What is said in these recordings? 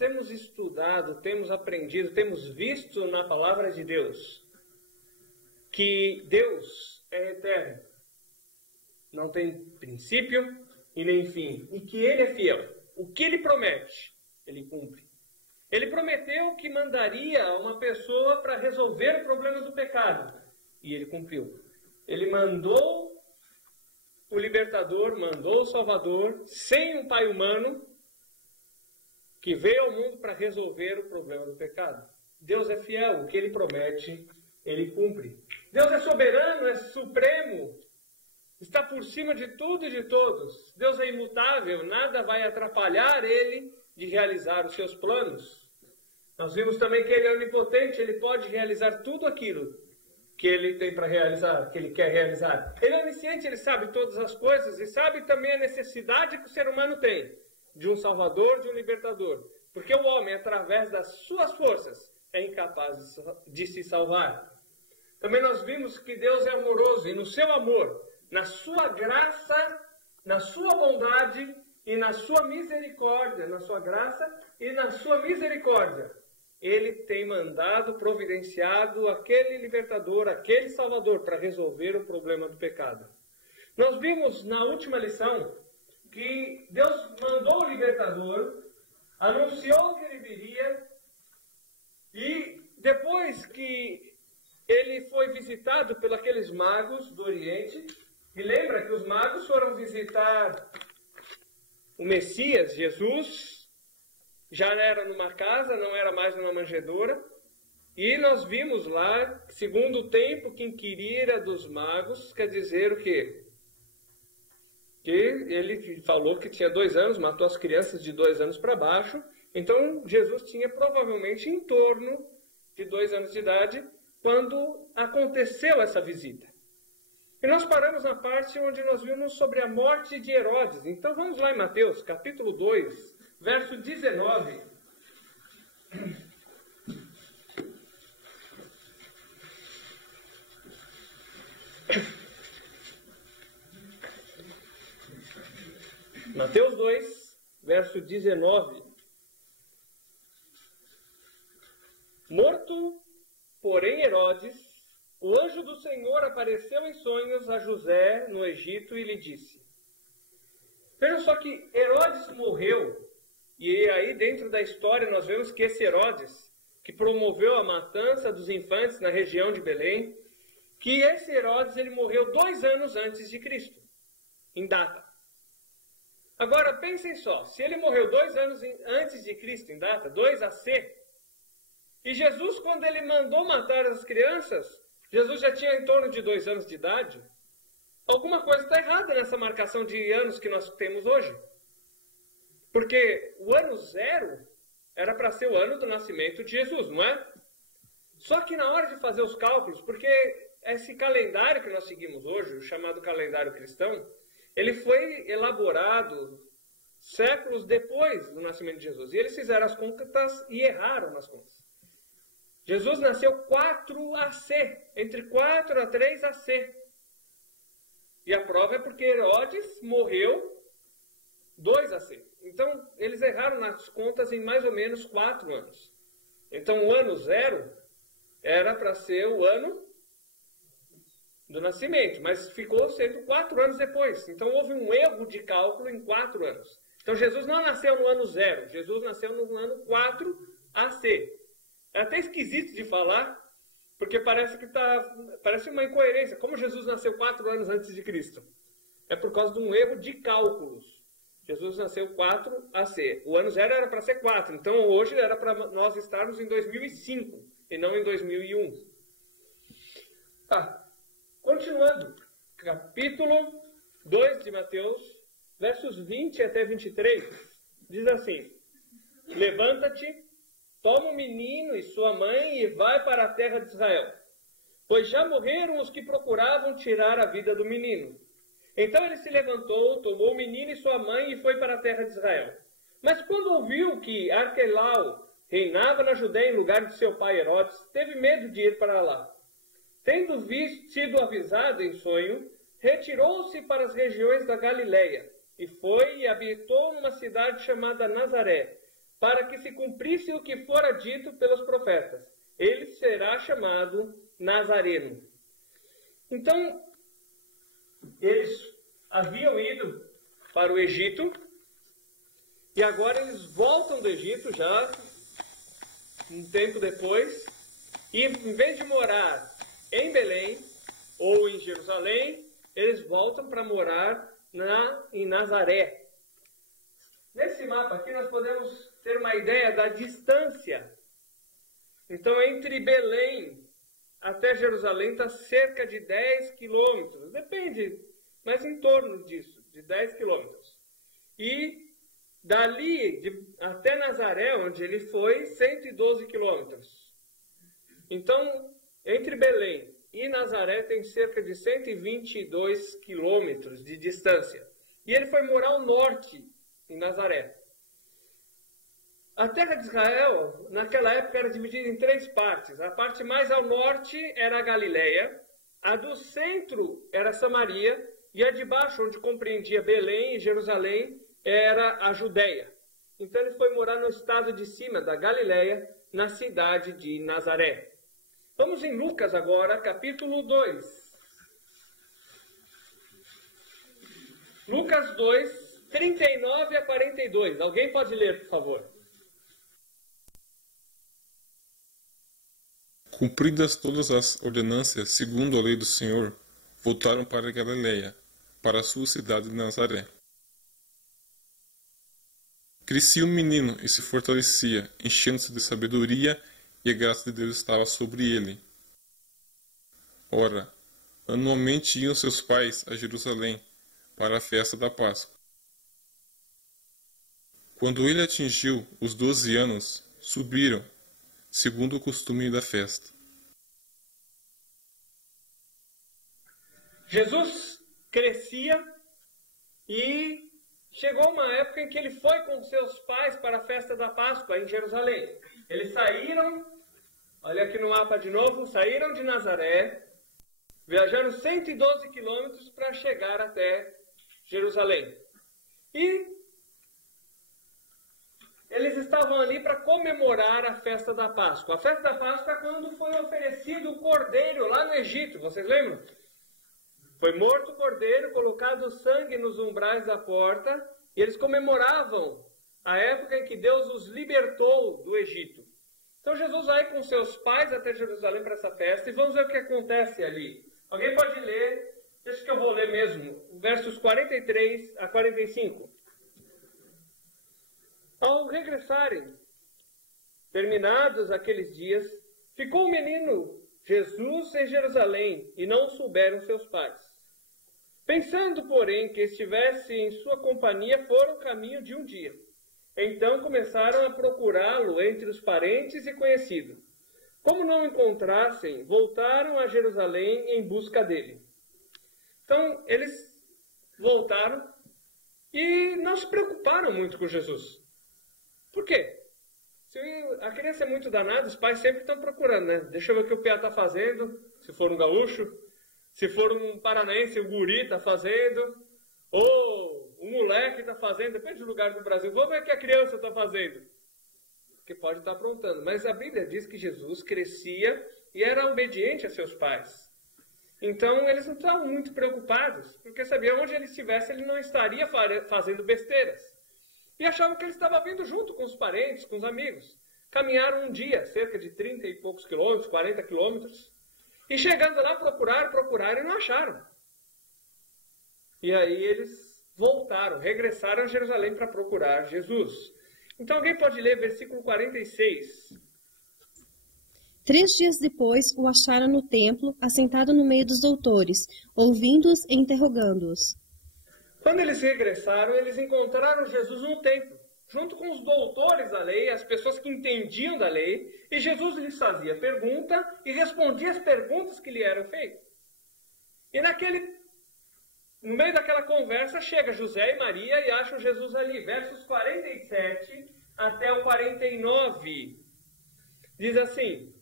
temos estudado, temos aprendido, temos visto na palavra de Deus que Deus é eterno, não tem princípio e nem fim, e que Ele é fiel. O que Ele promete, Ele cumpre. Ele prometeu que mandaria uma pessoa para resolver o problema do pecado, e Ele cumpriu. Ele mandou o libertador, mandou o salvador, sem um pai humano, que veio ao mundo para resolver o problema do pecado. Deus é fiel, o que Ele promete, Ele cumpre. Deus é soberano, é supremo, está por cima de tudo e de todos. Deus é imutável, nada vai atrapalhar Ele de realizar os seus planos. Nós vimos também que Ele é onipotente, Ele pode realizar tudo aquilo que Ele tem para realizar, que Ele quer realizar. Ele é onisciente, Ele sabe todas as coisas e sabe também a necessidade que o ser humano tem de um salvador, de um libertador. Porque o homem, através das suas forças, é incapaz de se salvar. Também nós vimos que Deus é amoroso e no seu amor, na sua graça, na sua bondade e na sua misericórdia, na sua graça e na sua misericórdia, Ele tem mandado, providenciado aquele libertador, aquele salvador para resolver o problema do pecado. Nós vimos na última lição que Deus mandou o libertador, anunciou que ele viria, e depois que ele foi visitado por aqueles magos do Oriente, e lembra que os magos foram visitar o Messias, Jesus, já era numa casa, não era mais numa manjedoura, e nós vimos lá, segundo o tempo que inquirira dos magos, quer dizer o quê? Que ele falou que tinha 2 anos, matou as crianças de 2 anos para baixo, então Jesus tinha provavelmente em torno de 2 anos de idade quando aconteceu essa visita. E nós paramos na parte onde nós vimos sobre a morte de Herodes. Então vamos lá em Mateus, capítulo 2, verso 19. Mateus 2, verso 19. Morto, porém, Herodes, o anjo do Senhor apareceu em sonhos a José no Egito e lhe disse. Vejam só que Herodes morreu, e aí dentro da história nós vemos que esse Herodes, que promoveu a matança dos infantes na região de Belém, que esse Herodes ele morreu 2 anos antes de Cristo, em data. Agora pensem só, se ele morreu 2 anos antes de Cristo, em data, 2 AC, e Jesus, quando ele mandou matar as crianças, Jesus já tinha em torno de 2 anos de idade. Alguma coisa está errada nessa marcação de anos que nós temos hoje. Porque o ano 0 era para ser o ano do nascimento de Jesus, não é? Só que na hora de fazer os cálculos, porque esse calendário que nós seguimos hoje, o chamado calendário cristão, ele foi elaborado séculos depois do nascimento de Jesus. E eles fizeram as contas e erraram nas contas. Jesus nasceu 4 AC, entre 4 a 3 AC. E a prova é porque Herodes morreu 2 AC. Então, eles erraram nas contas em mais ou menos 4 anos. Então, o ano 0 era para ser o ano do nascimento, mas ficou sendo 4 anos depois. Então, houve um erro de cálculo em 4 anos. Então, Jesus não nasceu no ano 0, Jesus nasceu no ano 4 AC. É até esquisito de falar, porque parece uma incoerência. Como Jesus nasceu 4 anos antes de Cristo? É por causa de um erro de cálculos. Jesus nasceu 4 AC. O ano 0 era para ser 4. Então hoje era para nós estarmos em 2005 e não em 2001. Tá. Continuando. Capítulo 2 de Mateus, versos 20 até 23. Diz assim. Levanta-te. Toma o menino e sua mãe e vai para a terra de Israel, pois já morreram os que procuravam tirar a vida do menino. Então ele se levantou, tomou o menino e sua mãe e foi para a terra de Israel. Mas quando ouviu que Arquelau reinava na Judéia em lugar de seu pai Herodes, teve medo de ir para lá. Tendo sido avisado em sonho, retirou-se para as regiões da Galileia, e foi e habitou numa cidade chamada Nazaré, para que se cumprisse o que fora dito pelos profetas. Ele será chamado Nazareno. Então, eles haviam ido para o Egito, e agora eles voltam do Egito já um tempo depois, e em vez de morar em Belém ou em Jerusalém, eles voltam para morar em Nazaré. Nesse mapa aqui nós podemos ter uma ideia da distância. Então, entre Belém até Jerusalém está cerca de 10 quilômetros. Depende, mas em torno disso, de 10 quilômetros. E dali até Nazaré, onde ele foi, 112 quilômetros. Então, entre Belém e Nazaré tem cerca de 122 quilômetros de distância. E ele foi morar ao norte, em Nazaré. A terra de Israel, naquela época, era dividida em 3 partes. A parte mais ao norte era a Galileia, a do centro era Samaria, e a de baixo, onde compreendia Belém e Jerusalém, era a Judéia. Então ele foi morar no estado de cima da Galileia, na cidade de Nazaré. Vamos em Lucas agora, capítulo 2. Lucas 2, 39 a 42. Alguém pode ler, por favor? Cumpridas todas as ordenanças segundo a lei do Senhor, voltaram para a Galileia, para a sua cidade de Nazaré. Crescia um menino e se fortalecia, enchendo-se de sabedoria, e a graça de Deus estava sobre ele. Ora, anualmente iam seus pais a Jerusalém, para a festa da Páscoa. Quando ele atingiu os 12 anos, subiram, segundo o costume da festa. Jesus crescia e chegou uma época em que ele foi com seus pais para a festa da Páscoa em Jerusalém. Eles saíram, olha aqui no mapa de novo, saíram de Nazaré, viajaram 112 quilômetros para chegar até Jerusalém. E eles estavam ali para comemorar a festa da Páscoa. A festa da Páscoa é quando foi oferecido o cordeiro lá no Egito, vocês lembram? Foi morto o cordeiro, colocado o sangue nos umbrais da porta, e eles comemoravam a época em que Deus os libertou do Egito. Então Jesus vai com seus pais até Jerusalém para essa festa, e vamos ver o que acontece ali. Alguém pode ler, deixa que eu vou ler mesmo, versos 43 a 45. Ao regressarem, terminados aqueles dias, ficou o menino Jesus em Jerusalém, e não souberam seus pais. Pensando, porém, que estivesse em sua companhia, foram caminho de um dia. Então começaram a procurá-lo entre os parentes e conhecidos. Como não encontrassem, voltaram a Jerusalém em busca dele. Então, eles voltaram e não se preocuparam muito com Jesus. Por quê? Se a criança é muito danada, os pais sempre estão procurando, né? Deixa eu ver o que o piá está fazendo, se for um gaúcho. Se for um paranaense, o guri está fazendo. Ou um moleque está fazendo, depende do lugar do Brasil. Vamos ver o que a criança está fazendo. Porque pode estar aprontando. Mas a Bíblia diz que Jesus crescia e era obediente a seus pais. Então eles não estavam muito preocupados, porque sabiam onde ele estivesse, ele não estaria fazendo besteiras. E achavam que ele estava vindo junto com os parentes, com os amigos. Caminharam um dia, cerca de 30 e poucos quilômetros, 40 quilômetros. E chegando lá, procuraram e não acharam. E aí eles voltaram, regressaram a Jerusalém para procurar Jesus. Então alguém pode ler versículo 46. 3 dias depois o acharam no templo, assentado no meio dos doutores, ouvindo-os e interrogando-os. Quando eles regressaram, eles encontraram Jesus no templo, junto com os doutores da lei, as pessoas que entendiam da lei, e Jesus lhes fazia pergunta e respondia as perguntas que lhe eram feitas. E no meio daquela conversa, chega José e Maria e acham Jesus ali, versos 47 até o 49. Diz assim: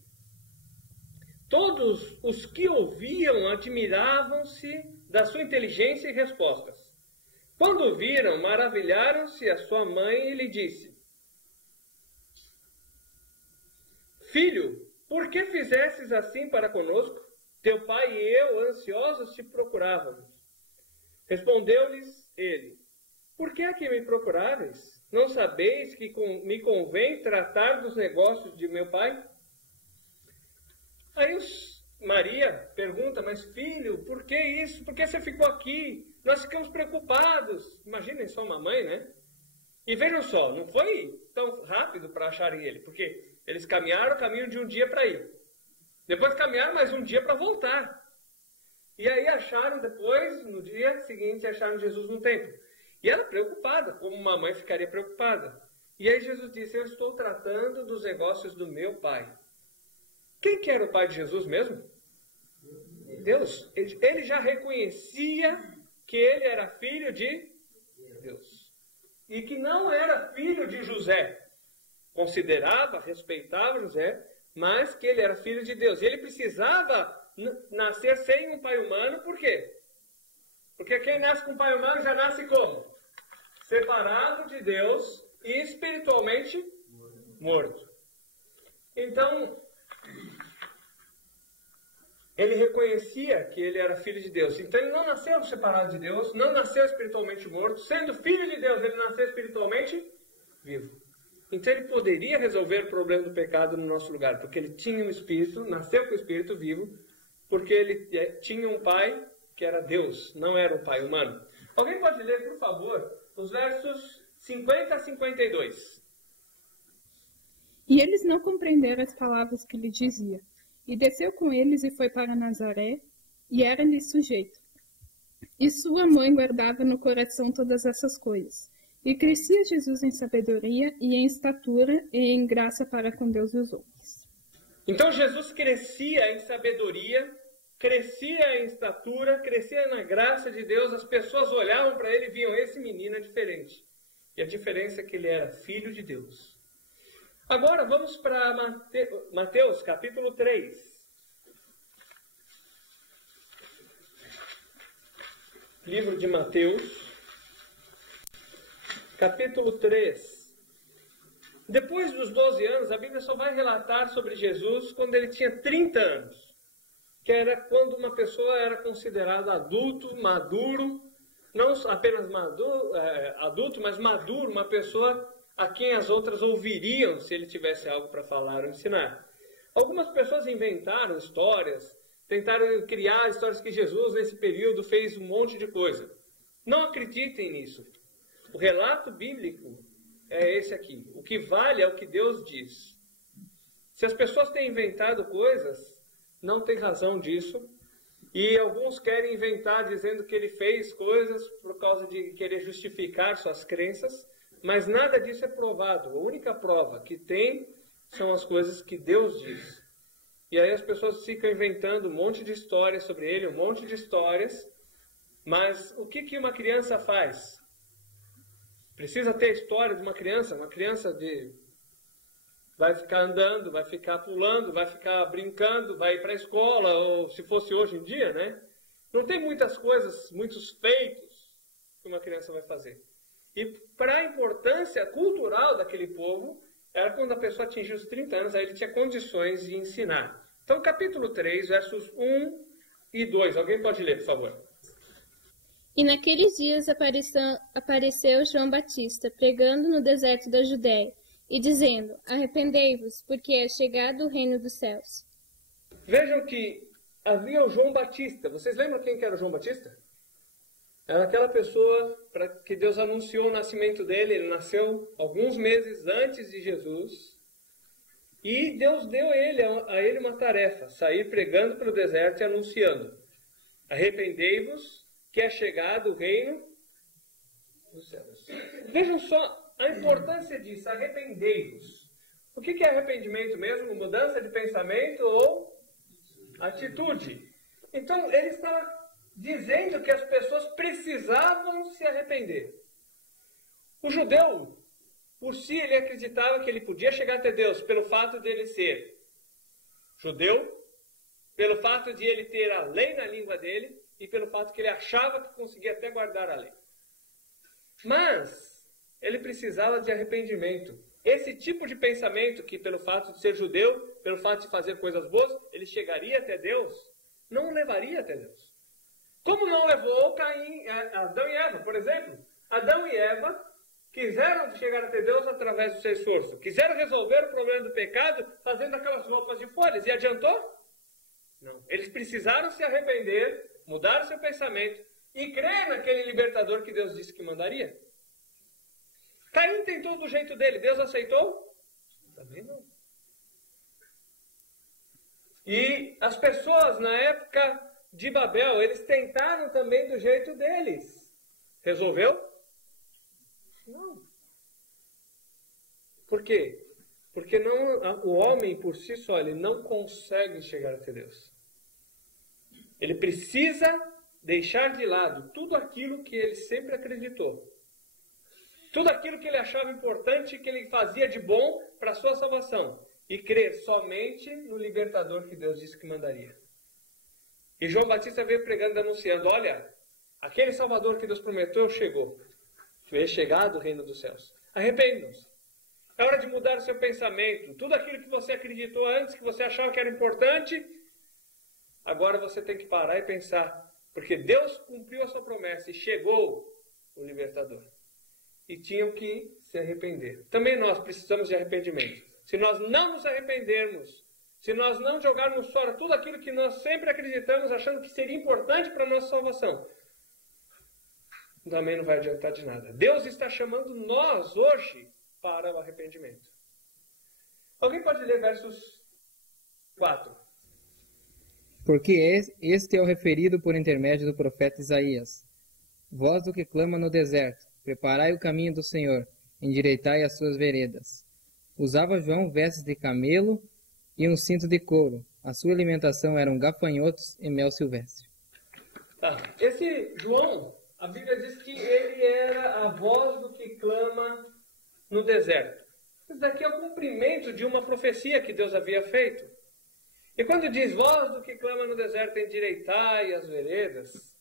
todos os que ouviam admiravam-se da sua inteligência e respostas. Quando viram, maravilharam-se a sua mãe e lhe disse: Filho, por que fizestes assim para conosco? Teu pai e eu, ansiosos, te procurávamos. Respondeu-lhes ele: Por que é que me procuráveis? Não sabeis que me convém tratar dos negócios de meu pai? Aí Maria pergunta: Mas filho, por que isso? Por que você ficou aqui? Nós ficamos preocupados. Imaginem só uma mãe, né? E vejam só, não foi tão rápido para acharem ele, porque eles caminharam o caminho de um dia para ir. Depois caminharam mais um dia para voltar. E aí acharam depois, no dia seguinte, acharam Jesus no templo. E ela preocupada, como uma mãe ficaria preocupada. E aí Jesus disse: Eu estou tratando dos negócios do meu pai. Quem que era o pai de Jesus mesmo? Deus. Ele já reconhecia que ele era filho de Deus. E que não era filho de José. Considerava, respeitava José, mas que ele era filho de Deus. E ele precisava nascer sem um pai humano, por quê? Porque quem nasce com um pai humano já nasce como? Separado de Deus e espiritualmente morto. Então, ele reconhecia que ele era filho de Deus. Então ele não nasceu separado de Deus, não nasceu espiritualmente morto. Sendo filho de Deus, ele nasceu espiritualmente vivo. Então ele poderia resolver o problema do pecado no nosso lugar, porque ele tinha um espírito, nasceu com o espírito vivo, porque ele tinha um pai que era Deus, não era um pai humano. Alguém pode ler, por favor, os versos 50 a 52. E eles não compreenderam as palavras que lhe dizia. E desceu com eles e foi para Nazaré, e era-lhe sujeito. E sua mãe guardava no coração todas essas coisas. E crescia Jesus em sabedoria e em estatura e em graça para com Deus e os homens. Então Jesus crescia em sabedoria, crescia em estatura, crescia na graça de Deus. As pessoas olhavam para ele e viam: esse menino é diferente. E a diferença é que ele era filho de Deus. Agora vamos para Mateus capítulo 3. Livro de Mateus, capítulo 3. Depois dos 12 anos, a Bíblia só vai relatar sobre Jesus quando ele tinha 30 anos. Que era quando uma pessoa era considerada adulto, maduro, não apenas adulto, mas maduro, uma pessoa a quem as outras ouviriam se ele tivesse algo para falar ou ensinar. Algumas pessoas inventaram histórias, tentaram criar histórias que Jesus, nesse período, fez um monte de coisa. Não acreditem nisso. O relato bíblico é esse aqui. O que vale é o que Deus diz. Se as pessoas têm inventado coisas, não tem razão disso. E alguns querem inventar dizendo que ele fez coisas por causa de querer justificar suas crenças. Mas nada disso é provado. A única prova que tem são as coisas que Deus diz. E aí as pessoas ficam inventando um monte de histórias sobre ele, um monte de histórias. Mas o que uma criança faz? Precisa ter a história de uma criança? Uma criança vai ficar andando, vai ficar pulando, vai ficar brincando, vai ir para a escola, ou se fosse hoje em dia, né? Não tem muitas coisas, muitos feitos que uma criança vai fazer. E para a importância cultural daquele povo, era quando a pessoa atingia os 30 anos, aí ele tinha condições de ensinar. Então, capítulo 3, versos 1 e 2. Alguém pode ler, por favor? E naqueles dias apareceu João Batista, pregando no deserto da Judéia, e dizendo: Arrependei-vos, porque é chegado o reino dos céus. Vejam que havia o João Batista. Vocês lembram quem que era o João Batista? Era aquela pessoa para que Deus anunciou o nascimento dele. Ele nasceu alguns meses antes de Jesus. E Deus deu a ele uma tarefa: sair pregando pelo deserto e anunciando: arrependei-vos, que é chegado o reino dos céus. Vejam só a importância disso: arrependei-vos. O que é arrependimento mesmo? Mudança de pensamento ou atitude? Então, ele estava dizendo que as pessoas precisavam se arrepender. O judeu, por si, ele acreditava que ele podia chegar até Deus pelo fato de ele ser judeu, pelo fato de ele ter a lei na língua dele e pelo fato que ele achava que conseguia até guardar a lei. Mas ele precisava de arrependimento. esse tipo de pensamento que pelo fato de ser judeu, pelo fato de fazer coisas boas, ele chegaria até Deus, não o levaria até Deus. Como não levou Adão e Eva, por exemplo. Adão e Eva quiseram chegar até Deus através do seu esforço. Quiseram resolver o problema do pecado fazendo aquelas roupas de folhas. E adiantou? Não. Eles precisaram se arrepender, mudar o seu pensamento e crer naquele libertador que Deus disse que mandaria. Caim tentou do jeito dele. Deus aceitou? Também não. E as pessoas na época de Babel, eles tentaram também do jeito deles. Resolveu? Não. Por quê? Porque o homem por si só, ele não consegue chegar até Deus. Ele precisa deixar de lado tudo aquilo que ele sempre acreditou. Tudo aquilo que ele achava importante, que ele fazia de bom para a sua salvação. E crer somente no libertador que Deus disse que mandaria. E João Batista veio pregando e anunciando, olha, aquele Salvador que Deus prometeu chegou. Veio chegar do reino dos céus. Arrependam-se. É hora de mudar o seu pensamento. Tudo aquilo que você acreditou antes, que você achava que era importante, agora você tem que parar e pensar. Porque Deus cumpriu a sua promessa e chegou o libertador. E tinham que se arrepender. Também nós precisamos de arrependimento. Se nós não nos arrependermos, se nós não jogarmos fora tudo aquilo que nós sempre acreditamos, achando que seria importante para a nossa salvação, também não vai adiantar de nada. Deus está chamando nós hoje para o arrependimento. Alguém pode ler versos 4? Porque este é o referido por intermédio do profeta Isaías. Voz do que clama no deserto, preparai o caminho do Senhor, endireitai as suas veredas. Usava João vestes de camelo e um cinto de couro. A sua alimentação eram gafanhotos e mel silvestre. Tá. Esse João, a Bíblia diz que ele era a voz do que clama no deserto. Isso daqui é o cumprimento de uma profecia que Deus havia feito. E quando diz voz do que clama no deserto, endireitai as veredas,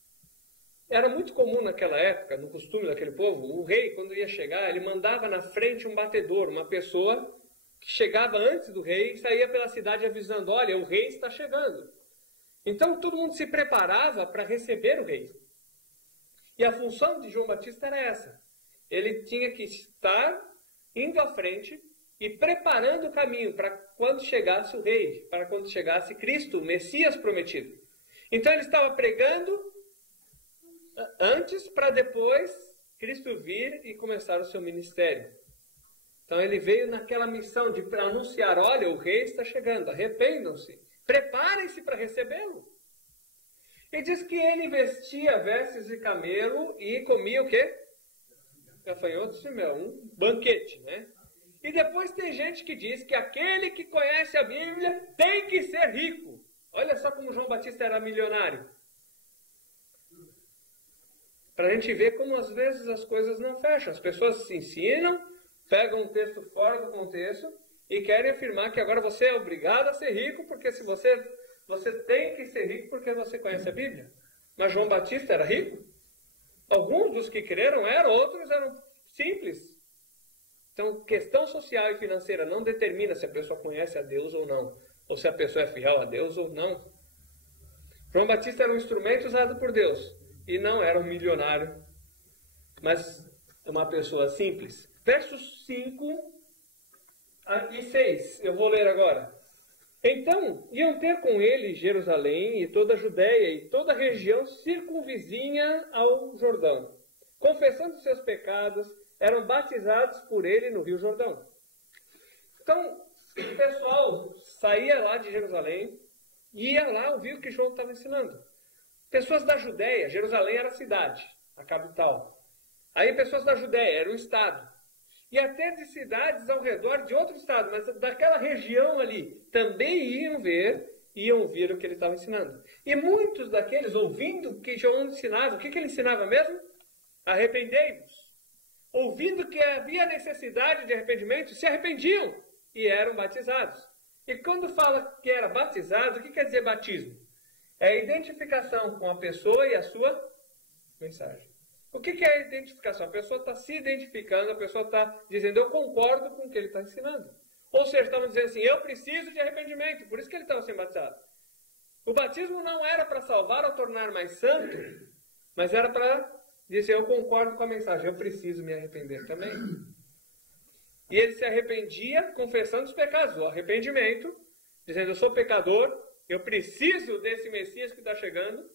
era muito comum naquela época, no costume daquele povo, o rei, quando ia chegar, ele mandava na frente um batedor, uma pessoa que chegava antes do rei e saía pela cidade avisando, olha, o rei está chegando. Então todo mundo se preparava para receber o rei. E a função de João Batista era essa. Ele tinha que estar indo à frente e preparando o caminho para quando chegasse o rei, para quando chegasse Cristo, o Messias prometido. Então ele estava pregando antes para depois Cristo vir e começar o seu ministério. Então ele veio naquela missão de anunciar, olha, o rei está chegando, arrependam-se, preparem-se para recebê-lo. E diz que ele vestia vestes de camelo e comia o quê? Gafanhotos de mel, um banquete, né? E depois tem gente que diz que aquele que conhece a Bíblia tem que ser rico. Olha só como João Batista era milionário. Para a gente ver como às vezes as coisas não fecham. As pessoas se ensinam, pegam um texto fora do contexto e querem afirmar que agora você é obrigado a ser rico, porque se você tem que ser rico porque você conhece a Bíblia. Mas João Batista era rico? Alguns dos que creram eram, outros eram simples. Então, questão social e financeira não determina se a pessoa conhece a Deus ou não, ou se a pessoa é fiel a Deus ou não. João Batista era um instrumento usado por Deus. E não era um milionário, mas uma pessoa simples. Versos 5 e 6, eu vou ler agora. Então, iam ter com ele Jerusalém e toda a Judéia e toda a região circunvizinha ao Jordão. Confessando seus pecados, eram batizados por ele no Rio Jordão. Então, o pessoal saía lá de Jerusalém, ia lá ouvir o que João estava ensinando. Pessoas da Judéia, Jerusalém era a cidade, a capital. Aí pessoas da Judéia, era um estado. E até de cidades ao redor de outro estado, mas daquela região ali, também iam ouvir o que ele estava ensinando. E muitos daqueles, ouvindo o que João ensinava, o que ele ensinava mesmo? Arrependei-vos. Ouvindo que havia necessidade de arrependimento, se arrependiam e eram batizados. E quando fala que era batizado, o que quer dizer batismo? É a identificação com a pessoa e a sua mensagem. O que é a identificação? A pessoa está se identificando, a pessoa está dizendo, eu concordo com o que ele está ensinando. Ou seja, estamos dizendo assim, eu preciso de arrependimento, por isso que ele estava sendo batizado. O batismo não era para salvar ou tornar mais santo, mas era para dizer, eu concordo com a mensagem, eu preciso me arrepender também. E ele se arrependia confessando os pecados, o arrependimento, dizendo, eu sou pecador, eu preciso desse Messias que está chegando.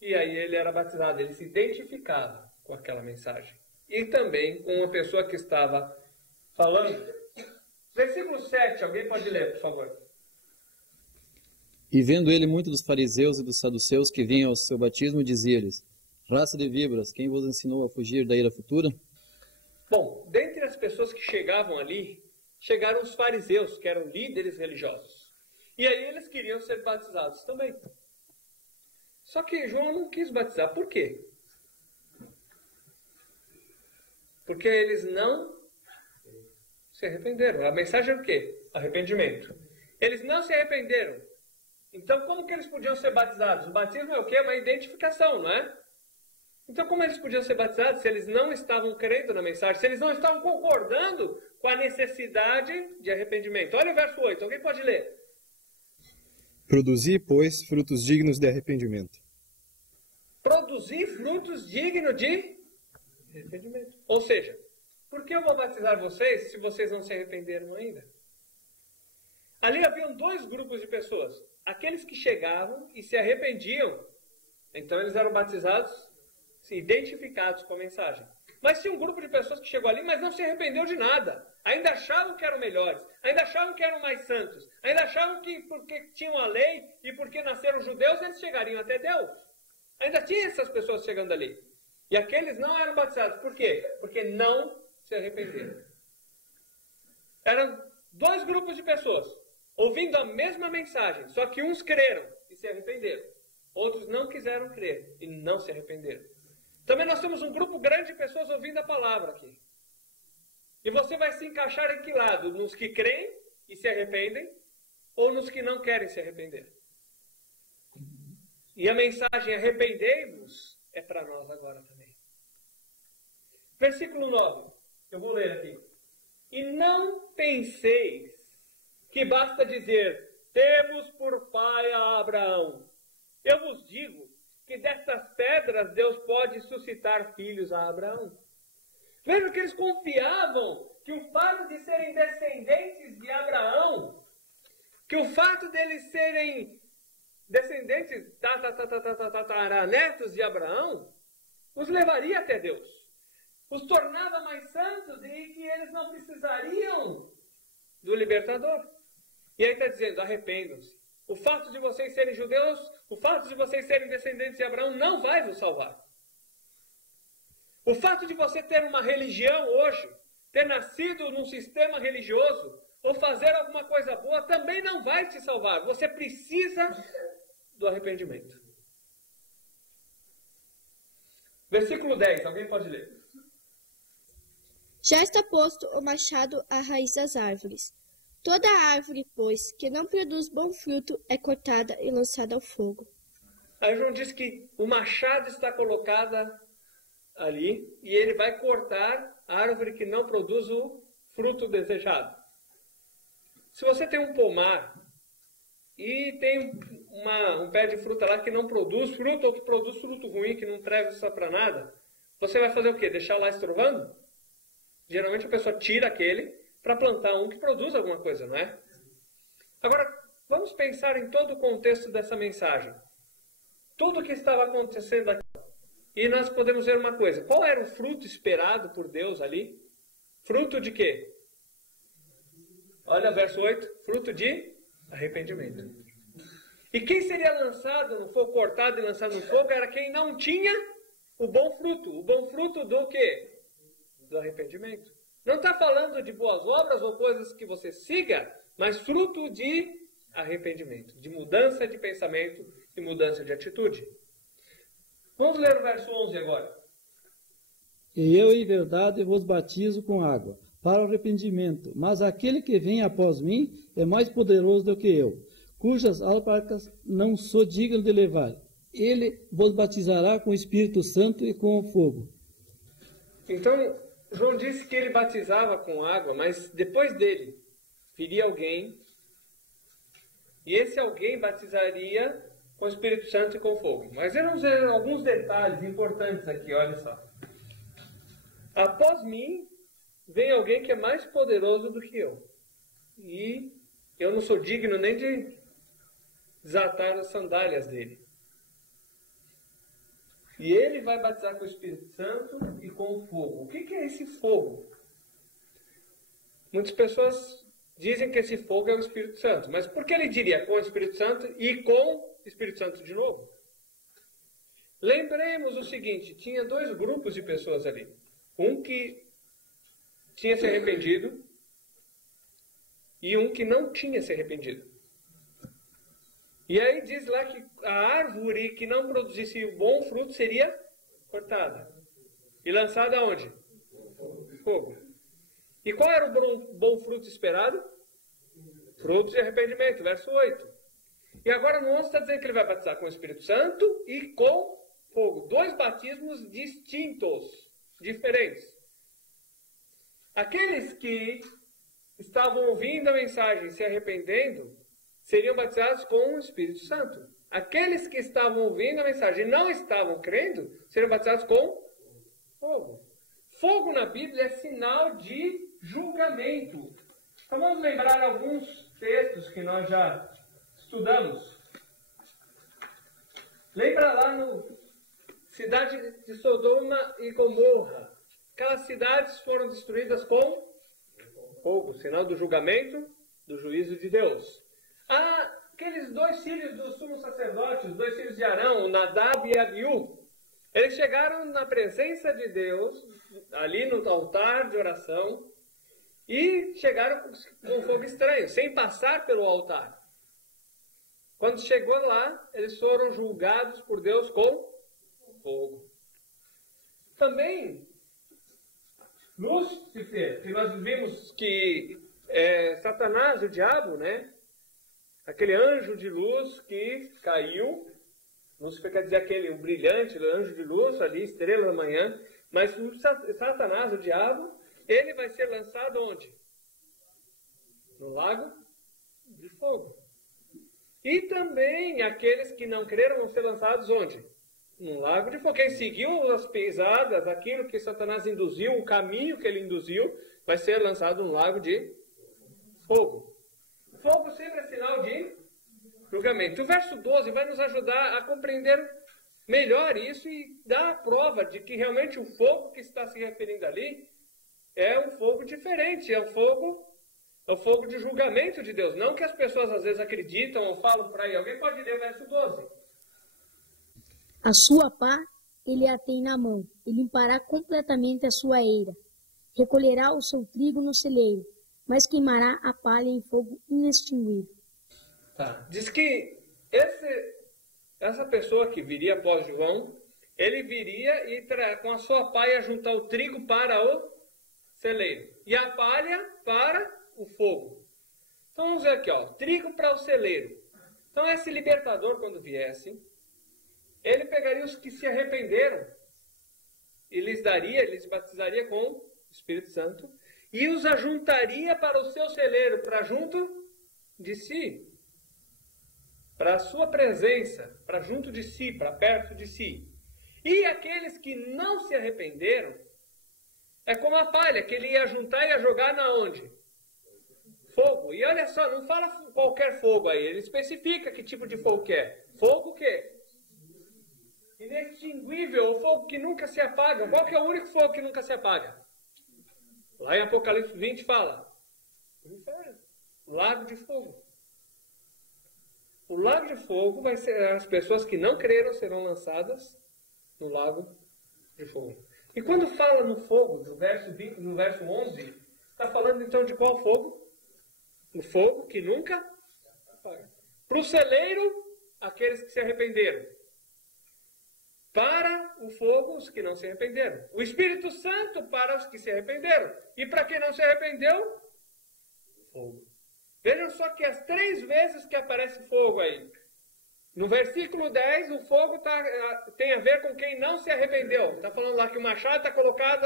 E aí ele era batizado, ele se identificava com aquela mensagem. E também com uma pessoa que estava falando. Versículo 7, alguém pode ler, por favor. E vendo ele muito dos fariseus e dos saduceus que vinham ao seu batismo, dizia-lhes, raça de víboras, quem vos ensinou a fugir da ira futura? Bom, dentre as pessoas que chegavam ali, chegaram os fariseus, que eram líderes religiosos. E aí eles queriam ser batizados também. Só que João não quis batizar. Por quê? Porque eles não se arrependeram. A mensagem era o quê? Arrependimento. Eles não se arrependeram. Então, como que eles podiam ser batizados? O batismo é o quê? É uma identificação, não é? Então, como eles podiam ser batizados se eles não estavam crendo na mensagem? Se eles não estavam concordando com a necessidade de arrependimento? Olha o verso 8. Alguém pode ler? Produzi, pois, frutos dignos de arrependimento. Produzir frutos dignos de arrependimento. Ou seja, por que eu vou batizar vocês se vocês não se arrependeram ainda? Ali haviam dois grupos de pessoas. Aqueles que chegavam e se arrependiam. Então eles eram batizados, identificados com a mensagem. Mas tinha um grupo de pessoas que chegou ali, mas não se arrependeu de nada. Ainda achavam que eram melhores. Ainda achavam que eram mais santos. Ainda achavam que porque tinham a lei e porque nasceram judeus, eles chegariam até Deus. Ainda tinha essas pessoas chegando ali. E aqueles não eram batizados. Por quê? Porque não se arrependeram. Eram dois grupos de pessoas, ouvindo a mesma mensagem. Só que uns creram e se arrependeram. Outros não quiseram crer e não se arrependeram. Também nós temos um grupo grande de pessoas ouvindo a palavra aqui. E você vai se encaixar em que lado? Nos que creem e se arrependem ou nos que não querem se arrepender? E a mensagem arrependei-vos é para nós agora também. Versículo 9. Eu vou ler aqui. E não penseis que basta dizer, temos por pai a Abraão. Eu vos digo que destas pedras Deus pode suscitar filhos a Abraão. Vejam que eles confiavam que o fato de serem descendentes de Abraão, que o fato deles serem descendentes, netos de Abraão, os levaria até Deus. Os tornava mais santos e que eles não precisariam do libertador. E aí está dizendo, arrependam-se. O fato de vocês serem judeus, o fato de vocês serem descendentes de Abraão não vai vos salvar. O fato de você ter uma religião hoje, ter nascido num sistema religioso, ou fazer alguma coisa boa, também não vai te salvar. Você precisa do arrependimento. Versículo 10, alguém pode ler? Já está posto o machado à raiz das árvores. Toda árvore, pois, que não produz bom fruto, é cortada e lançada ao fogo. Aí João diz que o machado está colocado ali e ele vai cortar a árvore que não produz o fruto desejado. Se você tem um pomar e tem um pé de fruta lá que não produz fruto ou que produz fruto ruim, que não presta para nada, você vai fazer o quê? Deixar lá estrovando? Geralmente a pessoa tira aquele para plantar um que produz alguma coisa, não é? Agora, vamos pensar em todo o contexto dessa mensagem. Tudo o que estava acontecendo aqui. E nós podemos ver uma coisa. Qual era o fruto esperado por Deus ali? Fruto de quê? Olha, verso 8. Fruto de arrependimento. E quem seria lançado no fogo, cortado e lançado no fogo, era quem não tinha o bom fruto. O bom fruto do quê? Do arrependimento. Não está falando de boas obras ou coisas que você siga, mas fruto de arrependimento, de mudança de pensamento e mudança de atitude. Vamos ler o verso 11 agora. E eu, em verdade, vos batizo com água, para o arrependimento, mas aquele que vem após mim é mais poderoso do que eu, cujas alparcas não sou digno de levar. ele vos batizará com o Espírito Santo e com o fogo. Então, João disse que ele batizava com água, mas depois dele viria alguém, e esse alguém batizaria com o Espírito Santo e com fogo. Mas vamos ver alguns detalhes importantes aqui, olha só. Após mim, vem alguém que é mais poderoso do que eu. E eu não sou digno nem de desatar as sandálias dele. E ele vai batizar com o Espírito Santo e com o fogo. O que é esse fogo? Muitas pessoas dizem que esse fogo é o Espírito Santo. Mas por que ele diria com o Espírito Santo e com o Espírito Santo de novo? Lembremos o seguinte, tinha dois grupos de pessoas ali. Um que tinha se arrependido e um que não tinha se arrependido. E aí diz lá que a árvore que não produzisse o bom fruto seria cortada. E lançada aonde? Fogo. E qual era o bom fruto esperado? Frutos de arrependimento, verso 8. E agora no 11 está dizendo que ele vai batizar com o Espírito Santo e com fogo. Dois batismos distintos, diferentes. Aqueles que estavam ouvindo a mensagem e se arrependendo seriam batizados com o Espírito Santo. Aqueles que estavam ouvindo a mensagem e não estavam crendo seriam batizados com fogo. Fogo na Bíblia é sinal de julgamento. Então vamos lembrar alguns textos que nós já estudamos. Lembra lá no cidade de Sodoma e Gomorra. Aquelas cidades foram destruídas com fogo, sinal do julgamento, do juízo de Deus. Aqueles dois filhos do sumo sacerdote, os dois filhos de Arão, Nadab e Abiú, eles chegaram na presença de Deus, ali no altar de oração, e chegaram com fogo estranho, sem passar pelo altar. Quando chegou lá, eles foram julgados por Deus com fogo. Também, Lúcifer, que nós vimos que Satanás, o diabo, né? Aquele anjo de luz que caiu. Lúcifer quer dizer aquele brilhante anjo de luz, ali, estrela da manhã. Mas o Satanás, o diabo, ele vai ser lançado onde? No lago de fogo. E também aqueles que não creram vão ser lançados onde? No lago de fogo. Quem seguiu as pisadas, aquilo que Satanás induziu, o caminho que ele induziu, vai ser lançado no lago de fogo. Fogo sempre é sinal de julgamento. O verso 12 vai nos ajudar a compreender melhor isso e dar a prova de que realmente o fogo que está se referindo ali é um fogo diferente, é o fogo de julgamento de Deus. Não que as pessoas às vezes acreditam ou falam para aí. Alguém pode ler o verso 12? A sua pá ele a tem na mão, e limpará completamente a sua eira. Recolherá o seu trigo no celeiro, mas queimará a palha em fogo inextinguível. Tá. Diz que essa pessoa que viria após João, ele viria e com a sua pá ia juntar o trigo para o celeiro e a palha para o fogo. Então vamos ver aqui, ó, trigo para o celeiro. Então esse libertador, quando viesse, ele pegaria os que se arrependeram e lhes batizaria com o Espírito Santo e os ajuntaria para o seu celeiro, para junto de si, para a sua presença, para junto de si, para perto de si. E aqueles que não se arrependeram, é como a palha, que ele ia juntar e ia jogar na onde? Fogo. E olha só, não fala qualquer fogo aí, ele especifica que tipo de fogo que é. Fogo que é inextinguível, o fogo que nunca se apaga. Qual que é o único fogo que nunca se apaga? Lá em Apocalipse 20 fala, o inferno, lago de fogo. O lago de fogo vai ser, as pessoas que não creram serão lançadas no lago de fogo. E quando fala no fogo, no verso 11, está falando então de qual fogo? O fogo que nunca apaga. Para o celeiro, aqueles que se arrependeram. Para o fogo, os que não se arrependeram. O Espírito Santo para os que se arrependeram. E para quem não se arrependeu, fogo. Vejam só que as 3 vezes que aparece fogo aí. No versículo 10, o fogo tem a ver com quem não se arrependeu. Está falando lá que o machado está colocado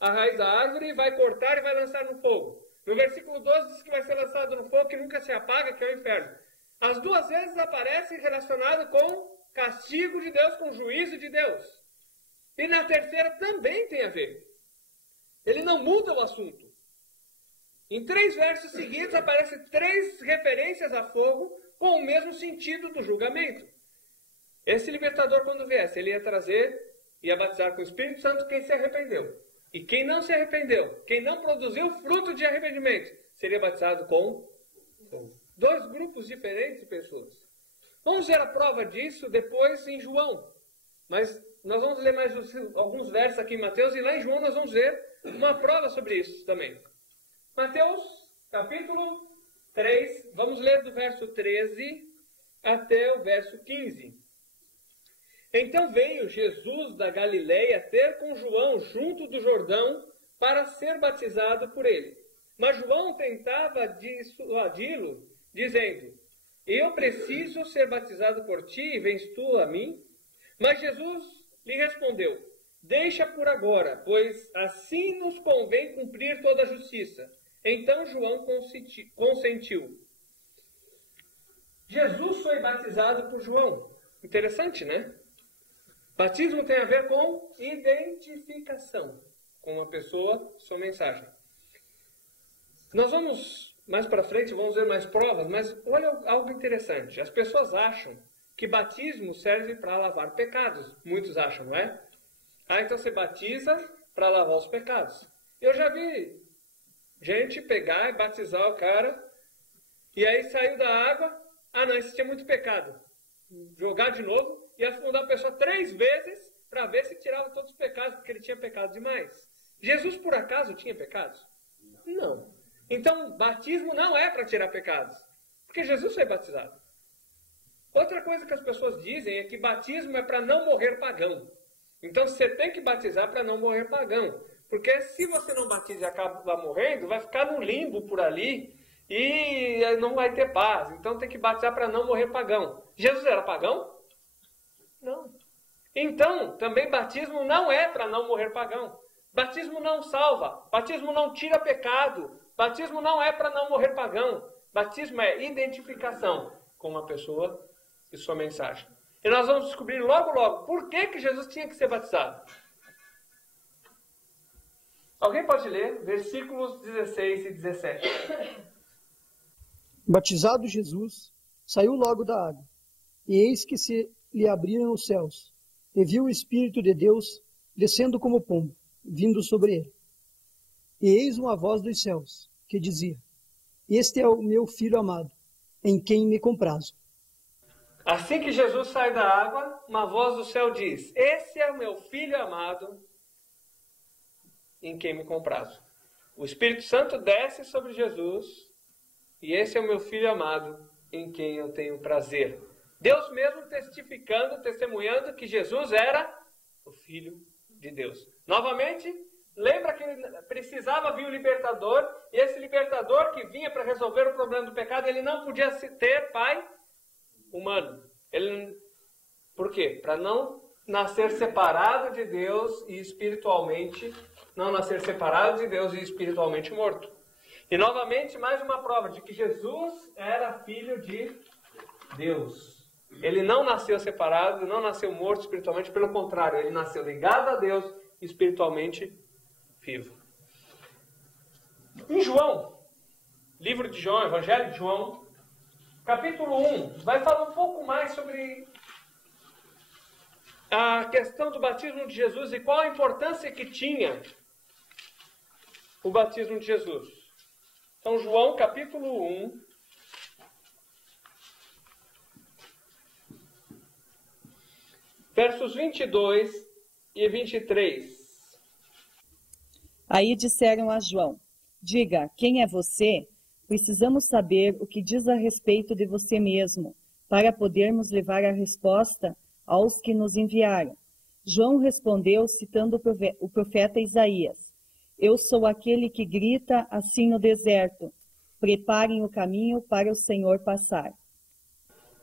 à raiz da árvore, vai cortar e vai lançar no fogo. No versículo 12 diz que vai ser lançado no fogo que nunca se apaga, que é o inferno. As duas vezes aparece relacionado com castigo de Deus, com juízo de Deus. E na terceira também tem a ver. Ele não muda o assunto. Em 3 versos seguidos aparecem 3 referências a fogo com o mesmo sentido do julgamento. Esse libertador, quando viesse, ele ia trazer, ia batizar com o Espírito Santo quem se arrependeu. E quem não se arrependeu, quem não produziu fruto de arrependimento, seria batizado com fogo. 2 grupos diferentes de pessoas. Vamos ver a prova disso depois em João. Mas nós vamos ler mais alguns versos aqui em Mateus, e lá em João nós vamos ver uma prova sobre isso também. Mateus, capítulo 3, vamos ler do verso 13 até o verso 15. Então veio Jesus da Galileia ter com João junto do Jordão para ser batizado por ele. Mas João tentava dissuadi-lo, dizendo: eu preciso ser batizado por ti e vens tu a mim? Mas Jesus lhe respondeu: deixa por agora, pois assim nos convém cumprir toda a justiça. Então João consentiu. Jesus foi batizado por João. Interessante, né? Batismo tem a ver com identificação com uma pessoa, sua mensagem. Nós vamos, mais para frente, vamos ver mais provas, mas olha algo interessante. As pessoas acham que batismo serve para lavar pecados. Muitos acham, não é? Então você batiza para lavar os pecados. Eu já vi gente pegar e batizar o cara, e aí saiu da água, não, esse tinha muito pecado. Jogar de novo e afundar a pessoa 3 vezes para ver se tirava todos os pecados, porque ele tinha pecado demais. Jesus, por acaso, tinha pecados? Não. Então, batismo não é para tirar pecados, porque Jesus foi batizado. Outra coisa que as pessoas dizem é que batismo é para não morrer pagão. Então, você tem que batizar para não morrer pagão. Porque se você não batiza e acaba morrendo, vai ficar no limbo por ali e não vai ter paz. Então, tem que batizar para não morrer pagão. Jesus era pagão? Não. Então, também batismo não é para não morrer pagão. Batismo não salva. Batismo não tira pecado. Batismo não é para não morrer pagão. Batismo é identificação com uma pessoa e sua mensagem. E nós vamos descobrir logo por que Jesus tinha que ser batizado. Alguém pode ler versículos 16 e 17. Batizado Jesus, saiu logo da água, e eis que se lhe abriram os céus, e viu o Espírito de Deus descendo como pombo, vindo sobre ele. E eis uma voz dos céus, que dizia: este é o meu Filho amado, em quem me comprazo. Assim que Jesus sai da água, uma voz do céu diz: esse é o meu Filho amado, em quem me comprazo. O Espírito Santo desce sobre Jesus, e esse é o meu Filho amado, em quem eu tenho prazer. Deus mesmo testificando, testemunhando que Jesus era o Filho de Deus. Novamente, lembra que ele precisava vir o libertador, e esse libertador que vinha para resolver o problema do pecado, ele não podia ter pai humano. Por quê? Para não nascer separado de Deus e espiritualmente, não nascer separado de Deus e espiritualmente morto. E novamente, mais uma prova de que Jesus era filho de Deus. Ele não nasceu separado, não nasceu morto espiritualmente, pelo contrário, ele nasceu ligado a Deus e espiritualmente vivo. Em João, livro de João, Evangelho de João, capítulo 1, vai falar um pouco mais sobre a questão do batismo de Jesus e qual a importância que tinha o batismo de Jesus. Então, João, capítulo 1, versos 22 e 23. Aí disseram a João: diga, quem é você? Precisamos saber o que diz a respeito de você mesmo, para podermos levar a resposta aos que nos enviaram. João respondeu, citando o profeta Isaías: eu sou aquele que grita assim no deserto: preparem o caminho para o Senhor passar.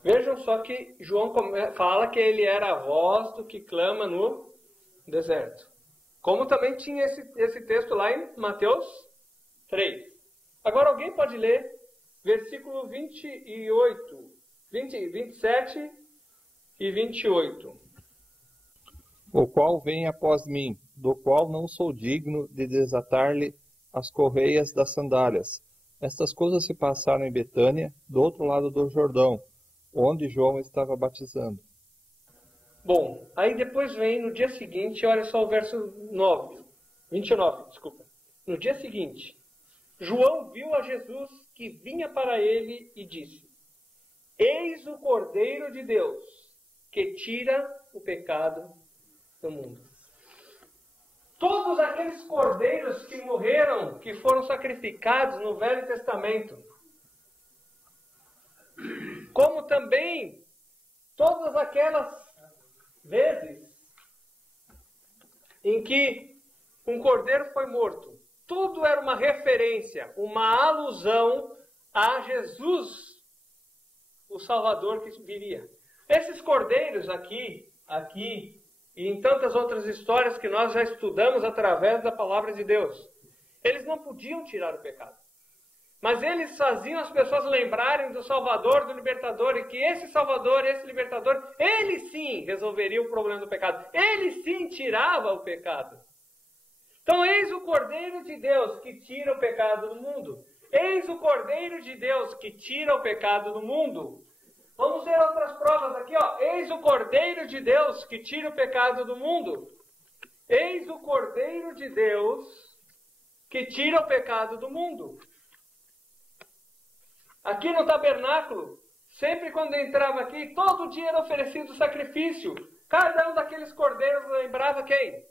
Vejam só que João fala que ele era a voz do que clama no deserto. Como também tinha esse texto lá em Mateus 3. Agora alguém pode ler versículo 28, 27 e 28. O qual vem após mim, do qual não sou digno de desatar-lhe as correias das sandálias. Estas coisas se passaram em Betânia, do outro lado do Jordão, onde João estava batizando. Bom, aí depois vem no dia seguinte, olha só o verso 29, desculpa. No dia seguinte, João viu a Jesus que vinha para ele e disse: Eis o Cordeiro de Deus, que tira o pecado do mundo. Todos aqueles cordeiros que morreram, que foram sacrificados no Velho Testamento, como também todas aquelas vezes em que um cordeiro foi morto, tudo era uma referência, uma alusão a Jesus, o Salvador que viria. Esses cordeiros aqui e em tantas outras histórias que nós já estudamos através da palavra de Deus, eles não podiam tirar o pecado. Mas eles faziam as pessoas lembrarem do Salvador, do Libertador, e que esse Salvador, esse Libertador, ele sim resolveria o problema do pecado. Ele sim tirava o pecado. Então, eis o Cordeiro de Deus que tira o pecado do mundo. Eis o Cordeiro de Deus que tira o pecado do mundo. Vamos ver outras provas aqui, ó. Eis o Cordeiro de Deus que tira o pecado do mundo. Eis o Cordeiro de Deus que tira o pecado do mundo. Aqui no tabernáculo, sempre quando entrava aqui, todo dia era oferecido sacrifício. Cada um daqueles cordeiros lembrava quem?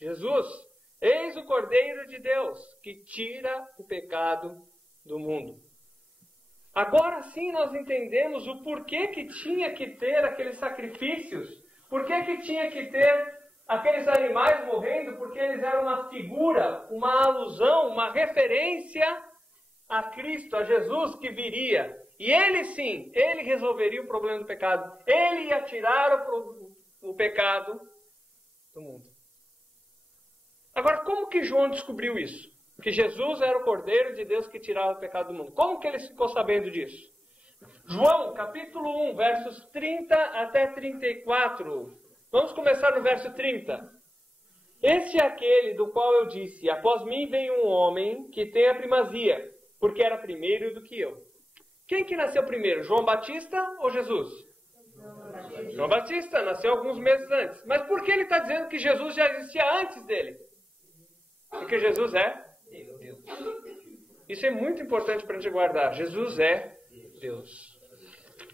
Jesus. Eis o Cordeiro de Deus que tira o pecado do mundo. Agora sim nós entendemos o porquê que tinha que ter aqueles sacrifícios. Porquê que tinha que ter aqueles animais morrendo, porque eles eram uma figura, uma alusão, uma referência a Cristo, a Jesus que viria. E ele sim, ele resolveria o problema do pecado. Ele ia tirar o pecado do mundo. Agora, como que João descobriu isso? Que Jesus era o Cordeiro de Deus que tirava o pecado do mundo. Como que ele ficou sabendo disso? João, capítulo 1, versos 30 até 34. Vamos começar no verso 30. Este é aquele do qual eu disse: após mim vem um homem que tem a primazia, porque era primeiro do que eu. Quem que nasceu primeiro, João Batista ou Jesus? João Batista nasceu alguns meses antes. Mas por que ele está dizendo que Jesus já existia antes dele? Porque Jesus é Deus. Isso é muito importante para a gente guardar. Jesus é Deus.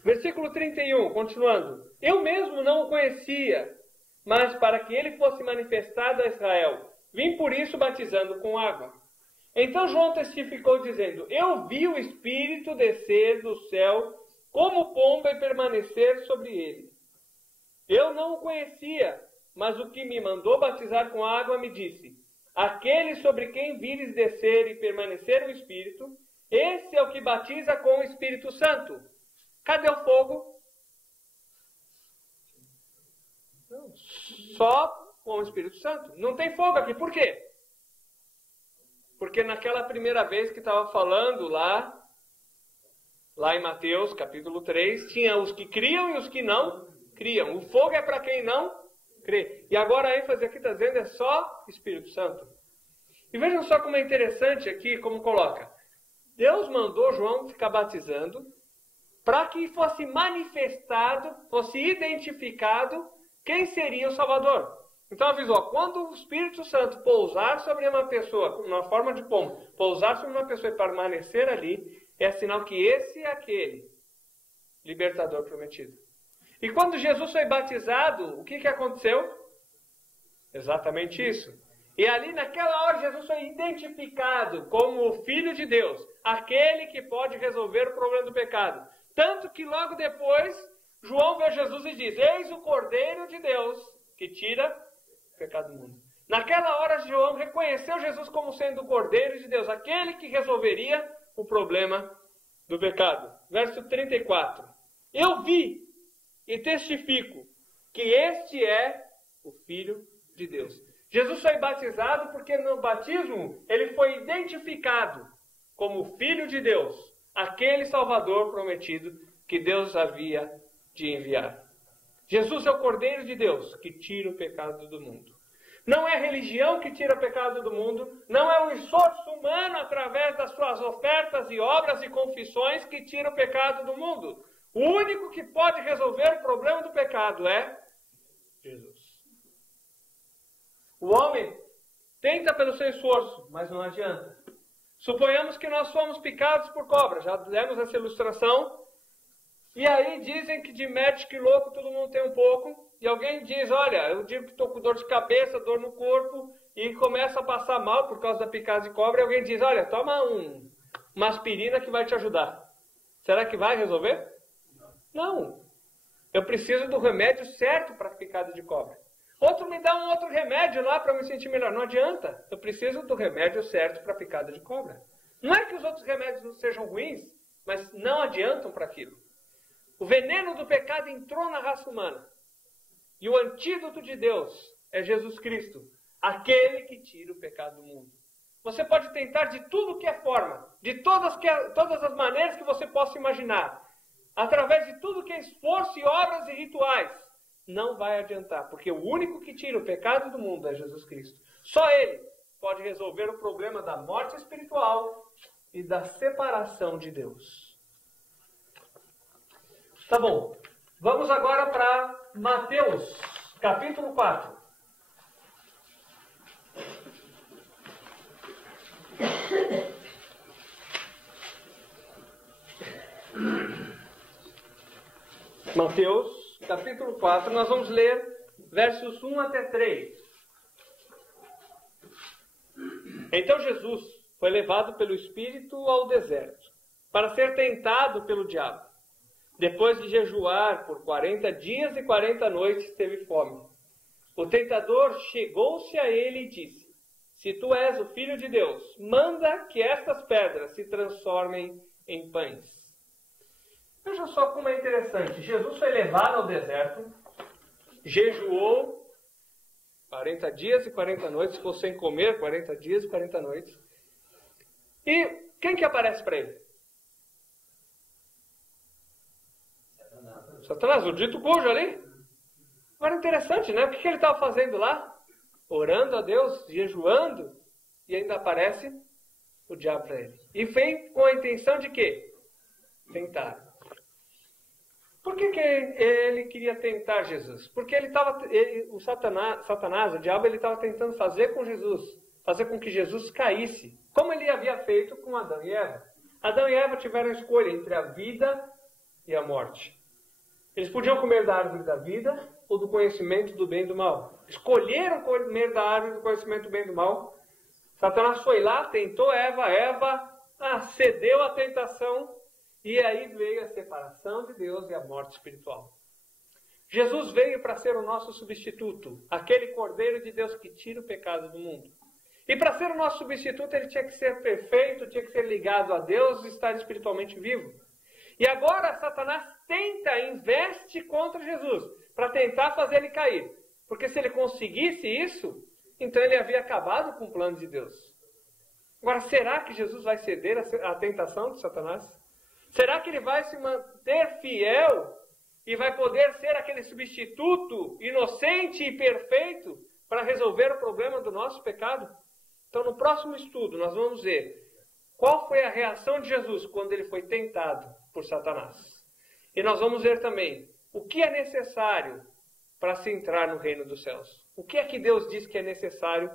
Versículo 31, continuando. Eu mesmo não o conhecia, mas para que ele fosse manifestado a Israel, vim por isso batizando com água. Então João testificou dizendo: eu vi o Espírito descer do céu como pomba e permanecer sobre ele. Eu não o conhecia, mas o que me mandou batizar com água me disse: aquele sobre quem vires descer e permanecer o Espírito, esse é o que batiza com o Espírito Santo. Cadê o fogo? Não, só com o Espírito Santo. Não tem fogo aqui. Por quê? Porque naquela primeira vez que estava falando lá em Mateus, capítulo 3, tinha os que criam e os que não criam. O fogo é para quem não crê. E agora a ênfase aqui está dizendo é só Espírito Santo. E vejam só como é interessante aqui, como coloca. Deus mandou João ficar batizando para que fosse manifestado, fosse identificado quem seria o Salvador. Então avisou, quando o Espírito Santo pousar sobre uma pessoa, na forma de pombo, pousar sobre uma pessoa e permanecer ali, é sinal que esse é aquele libertador prometido. E quando Jesus foi batizado, o que aconteceu? Exatamente isso. E ali naquela hora Jesus foi identificado como o Filho de Deus, aquele que pode resolver o problema do pecado. Tanto que logo depois, João vê Jesus e diz: eis o Cordeiro de Deus que tira o pecado do mundo. Naquela hora João reconheceu Jesus como sendo o Cordeiro de Deus, aquele que resolveria o problema do pecado. Verso 34. Eu vi e testifico que este é o Filho de Deus. Jesus foi batizado porque no batismo ele foi identificado como o Filho de Deus, aquele Salvador prometido que Deus havia de enviar. Jesus é o Cordeiro de Deus que tira o pecado do mundo. Não é a religião que tira o pecado do mundo, não é o esforço humano através das suas ofertas e obras e confissões que tira o pecado do mundo. O único que pode resolver o problema do pecado é Jesus. O homem tenta pelo seu esforço, mas não adianta. Suponhamos que nós fomos picados por cobra, já demos essa ilustração. E aí dizem que de médico e louco todo mundo tem um pouco. E alguém diz, olha, eu digo que estou com dor de cabeça, dor no corpo, e começa a passar mal por causa da picada de cobra. E alguém diz, olha, toma uma aspirina que vai te ajudar. Será que vai resolver? Não. Eu preciso do remédio certo para a picada de cobra. Outro me dá um outro remédio lá para me sentir melhor. Não adianta. Eu preciso do remédio certo para a picada de cobra. Não é que os outros remédios não sejam ruins, mas não adiantam para aquilo. O veneno do pecado entrou na raça humana. E o antídoto de Deus é Jesus Cristo, aquele que tira o pecado do mundo. Você pode tentar de tudo que é forma, de todas as maneiras que você possa imaginar, através de tudo que é esforço e obras e rituais. Não vai adiantar, porque o único que tira o pecado do mundo é Jesus Cristo. Só Ele pode resolver o problema da morte espiritual e da separação de Deus. Tá bom, vamos agora para Mateus, capítulo 4. Mateus, capítulo 4, nós vamos ler versos 1 até 3. Então Jesus foi levado pelo Espírito ao deserto, para ser tentado pelo diabo. Depois de jejuar por 40 dias e 40 noites, teve fome. O tentador chegou-se a ele e disse, se tu és o Filho de Deus, manda que estas pedras se transformem em pães. Veja só como é interessante. Jesus foi levado ao deserto, jejuou 40 dias e 40 noites, ficou sem comer 40 dias e 40 noites. E quem que aparece para ele? Satanás, o dito cujo ali. Agora interessante, né? O que ele estava fazendo lá? Orando a Deus, jejuando, e ainda aparece o diabo para ele. E vem com a intenção de quê? Tentar. Por que ele queria tentar Jesus? Porque o Satanás, o diabo, ele estava tentando fazer com Jesus, fazer com que Jesus caísse, como ele havia feito com Adão e Eva. Adão e Eva tiveram a escolha entre a vida e a morte. Eles podiam comer da árvore da vida ou do conhecimento do bem e do mal. Escolheram comer da árvore do conhecimento do bem e do mal. Satanás foi lá, tentou Eva cedeu à tentação, e aí veio a separação de Deus e a morte espiritual. Jesus veio para ser o nosso substituto, aquele Cordeiro de Deus que tira o pecado do mundo. E para ser o nosso substituto, ele tinha que ser perfeito, tinha que ser ligado a Deus e estar espiritualmente vivo. E agora Satanás investe contra Jesus, para tentar fazer ele cair. Porque se ele conseguisse isso, então ele havia acabado com o plano de Deus. Agora, será que Jesus vai ceder à tentação de Satanás? Será que ele vai se manter fiel e vai poder ser aquele substituto inocente e perfeito para resolver o problema do nosso pecado? Então, no próximo estudo, nós vamos ver qual foi a reação de Jesus quando ele foi tentado por Satanás. E nós vamos ver também o que é necessário para se entrar no reino dos céus. O que é que Deus diz que é necessário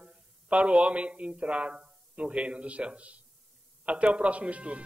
para o homem entrar no reino dos céus? Até o próximo estudo.